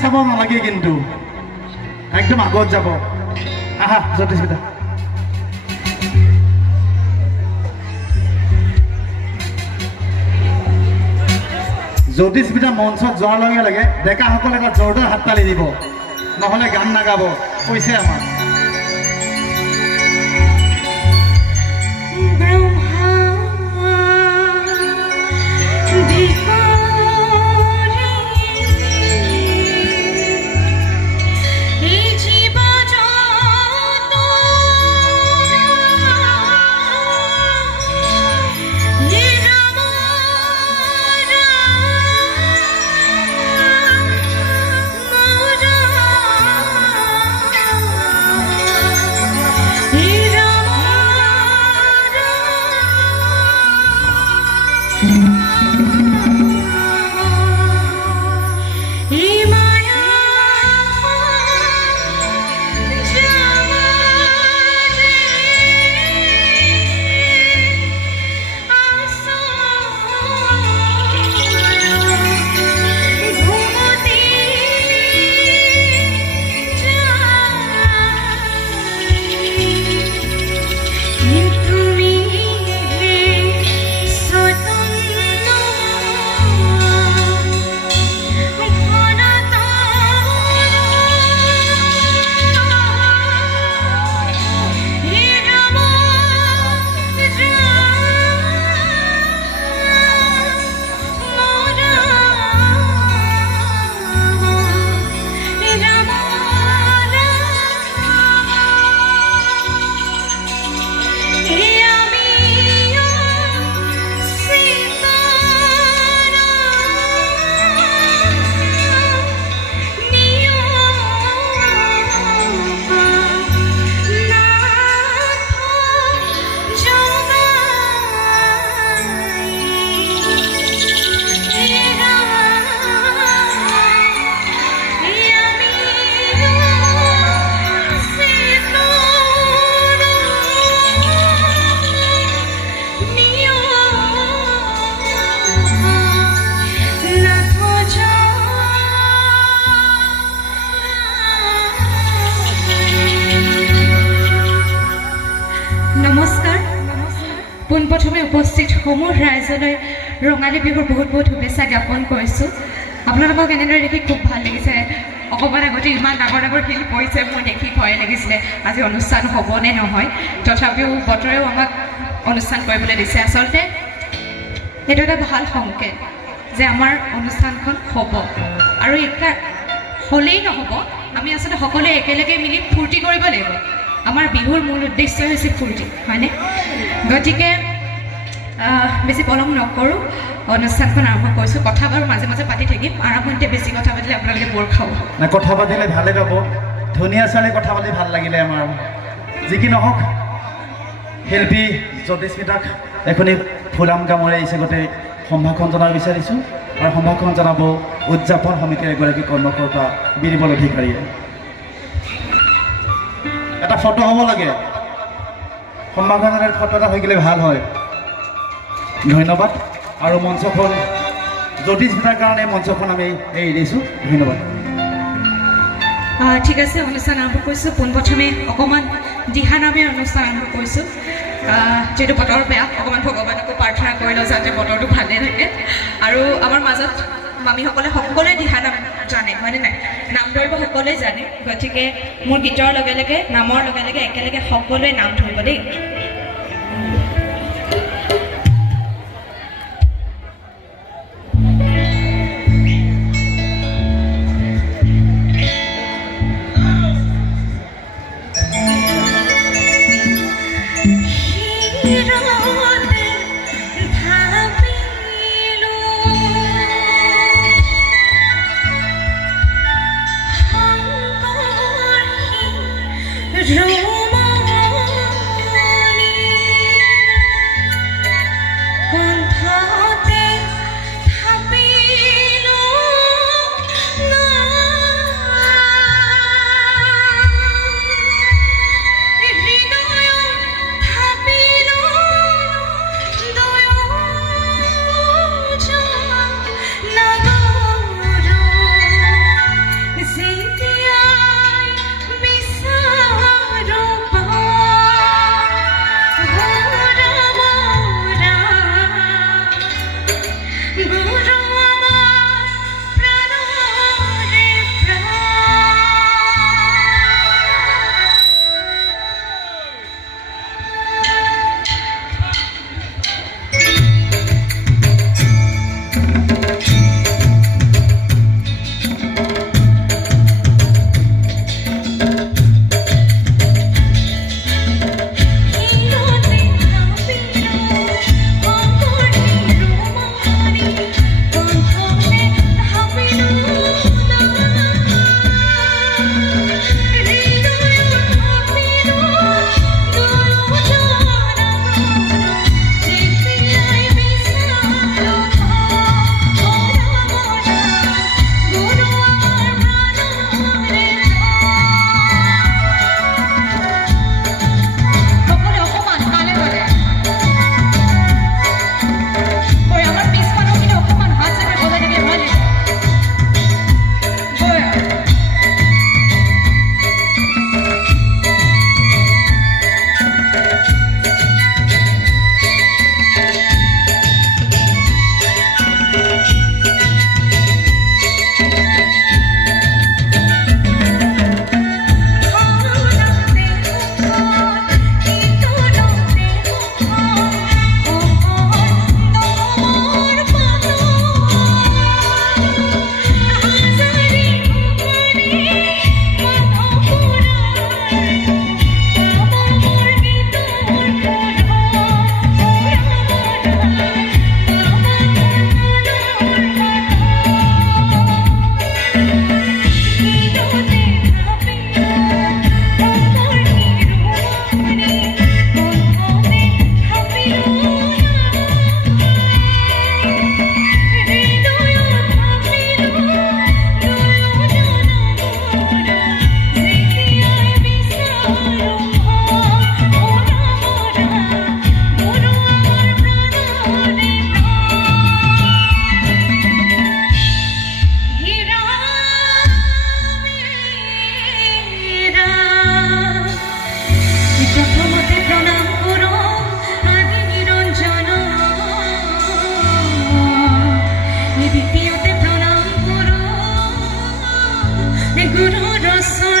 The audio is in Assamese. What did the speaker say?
চাব নালাগে কিন্তু একদম আগত যাব আহা জ্যোতিস্মিতা জ্যোতিস্মিতা মঞ্চত যোৱাৰ লগে লগে ডেকাসকলে এটা জোৰদাৰ হাততালি দিব নহ'লে গান নাগাব কৈছে আমাক পোনপ্ৰথমে উপস্থিত সমূহ ৰাইজলৈ ৰঙালী বিহুৰ বহুত বহুত শুভেচ্ছা জ্ঞাপন কৰিছোঁ আপোনালোকক এনেদৰে দেখি খুব ভাল লাগিছে অকণমান আগতে ইমান ডাঙৰ ডাঙৰ শিল পৰিছে মোৰ দেখি ভয় লাগিছিলে আজি অনুষ্ঠান হ'বনে নহয় তথাপিও বতৰেও আমাক অনুষ্ঠান কৰিবলৈ দিছে আচলতে এইটো এটা ভাল সংকেত যে আমাৰ অনুষ্ঠানখন হ'ব আৰু এটা হ'লেই নহ'ব আমি আচলতে সকলোৱে একেলগে মিলি ফূৰ্তি কৰিব লাগিব আমাৰ বিহুৰ মূল উদ্দেশ্য হৈছে ফূৰ্তি হয়নে গতিকে বেছি পলম নকৰোঁ অনুষ্ঠানখন আৰম্ভ কৰিছোঁ কথা বাৰু মাজে মাজে পাতি থাকিম আৰম্ভণিতে বেছি কথা পাতিলে আপোনালোকে বৰ খাব নাই কথা পাতিলে ভালে পাব ধুনীয়া ছোৱালী কথা পাতি ভাল লাগিলে আমাৰ যি কি নহওক শিল্পী জ্যোতিস্মিতাক এখনি ফুলাম কামৰে আহিছে গোটেই সম্ভাষণ জনাব বিচাৰিছোঁ আৰু সম্ভাষণ জনাব উদযাপন সমিতিৰ এগৰাকী কৰ্মকৰ্তা বীৰবল অধিকাৰীয়ে এটা ফটো হ'ব লাগে সম্ভাষণৰ ফটো এটা হৈ গ'লে ভাল হয় ধন্যবাদ আৰু মঞ্চখন জ্যোতিস্মিতাৰ কাৰণে মঞ্চখন আমি এৰি দিছোঁ ধন্যবাদ ঠিক আছে অনুষ্ঠান আৰম্ভ কৰিছোঁ পোনপ্ৰথমে অকণমান দিহানামে অনুষ্ঠান আৰম্ভ কৰিছোঁ যিহেতু বতৰ বেয়া অকণমান ভগৱানকো প্ৰাৰ্থনা কৰি লওঁ যাতে বতৰটো ভালে থাকে আৰু আমাৰ মাজত মামীসকলে সকলোৱে দিহানাম জানে হয়নে নাই নাম ধৰিব সকলোৱে জানে গতিকে মোৰ গীতৰ লগে লগে নামৰ লগে লগে একেলগে সকলোৱে নাম ধৰিব দেই Roma বছৰ